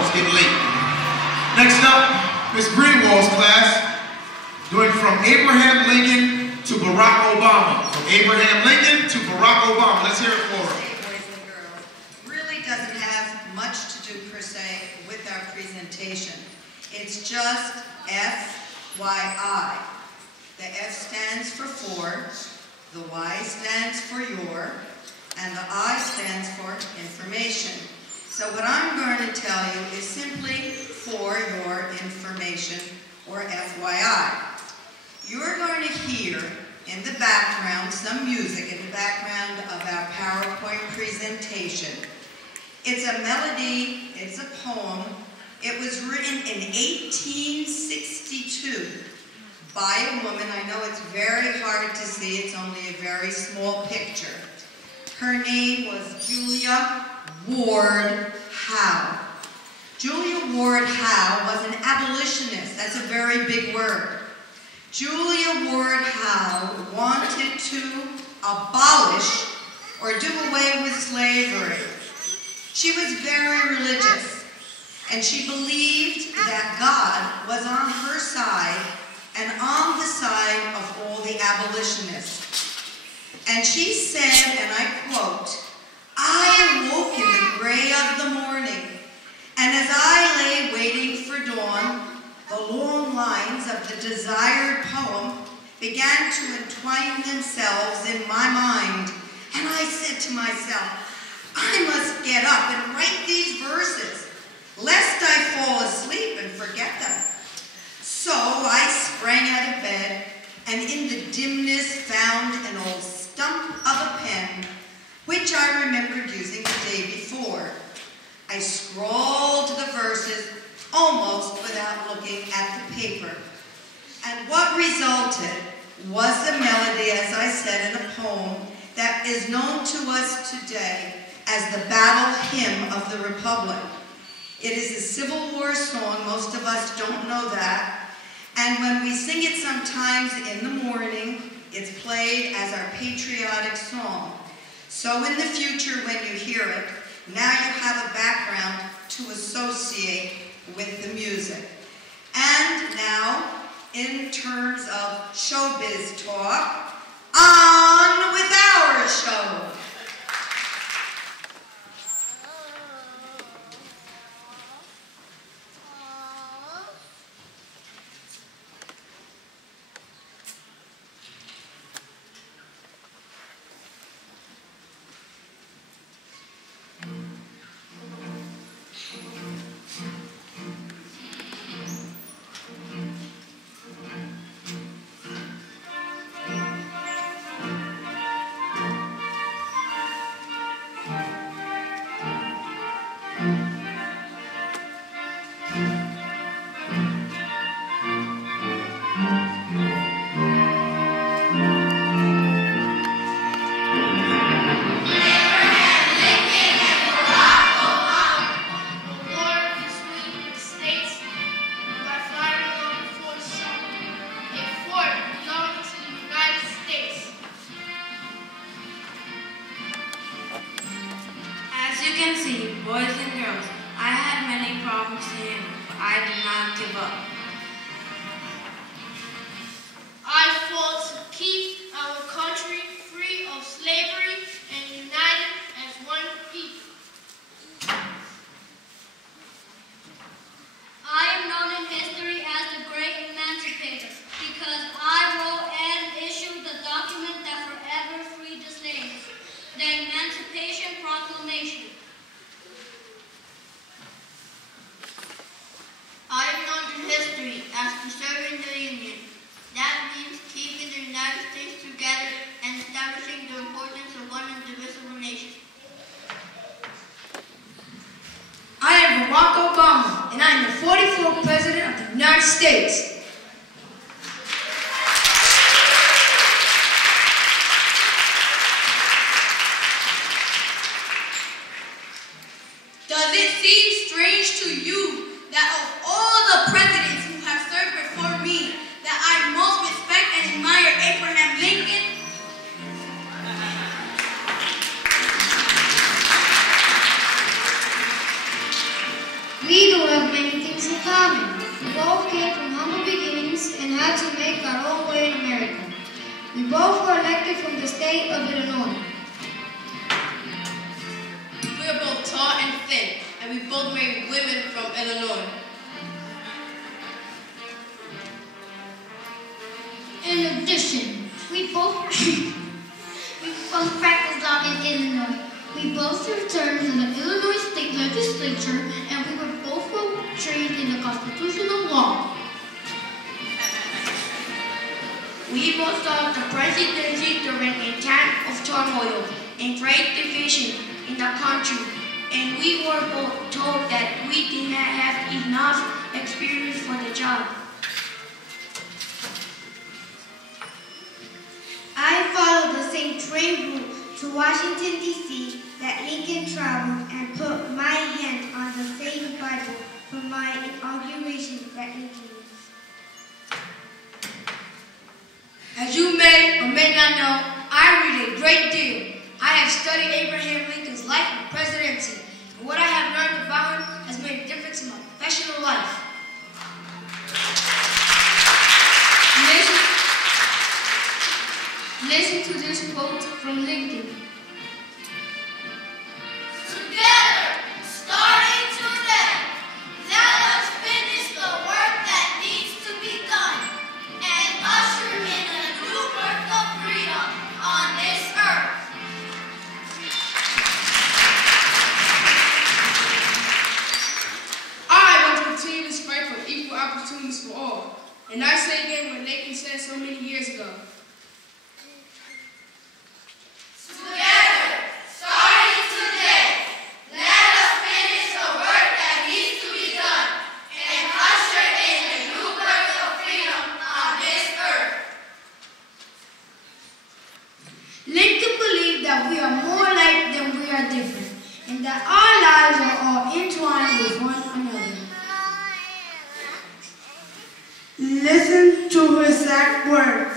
It's getting late. Next up, Miss Greenwald's class, doing From Abraham Lincoln to Barack Obama. From Abraham Lincoln to Barack Obama. Let's hear it for her. Hey, boys and girls. Really doesn't have much to do, per se, with our presentation. It's just FYI. The F stands for for, the Y stands for your, and the I stands for information. So what I'm going to tell you is simply for your information, or FYI. You're going to hear in the background some music in the background of our PowerPoint presentation. It's a melody, it's a poem. It was written in 1862 by a woman. I know it's very hard to see, it's only a very small picture. Her name was Julia Ward Howe. Julia Ward Howe was an abolitionist. That's a very big word. Julia Ward Howe wanted to abolish or do away with slavery. She was very religious, and she believed that God was on her side and on the side of all the abolitionists. And she said, and I quote, "I awoke in the gray of the morning, and as I lay waiting for dawn, the long lines of the desired poem began to entwine themselves in my mind. And I said to myself, I must get up and write these verses, lest I fall asleep and forget them. So I sprang out of bed, and in the dimness found an old stump of a pen, which I remembered using the day before. I scrawled the verses almost without looking at the paper. And what resulted was a melody, as I said, in a poem that is known to us today as the Battle Hymn of the Republic. It is a Civil War song. Most of us don't know that. And when we sing it sometimes in the morning, it's played as our patriotic song. So in the future, when you hear it, now you have a background to associate with the music. And now, in terms of showbiz talk, on with our show. We and we both married women from Illinois. In addition, we both practiced law in Illinois. We both served terms in the Illinois State Legislature, and we were both trained in the constitutional law. We both served the presidency during a time of turmoil and great division in the country, and we were both told that we did not have enough experience for the job. I followed the same train route to Washington, D.C. that Lincoln traveled and put my hand on the same Bible for my inauguration that Lincoln used. As you may or may not know, I read a great deal. I have studied Abraham Lincoln's life and presidency, and what I have learned about him has made a difference in my professional life. Listen to this quote from Lincoln. Together, starting today, let us finish the work that needs to be done and usher in a new birth of freedom on this earth. I want to continue this fight for equal opportunities for all. And I say again what Lincoln said so many years ago. Together, starting today, let us finish the work that needs to be done and usher in a new birth of freedom on this earth. Lincoln believed that we are more alike than we are different, and that our lives are all entwined with one another. Listen to his exact words.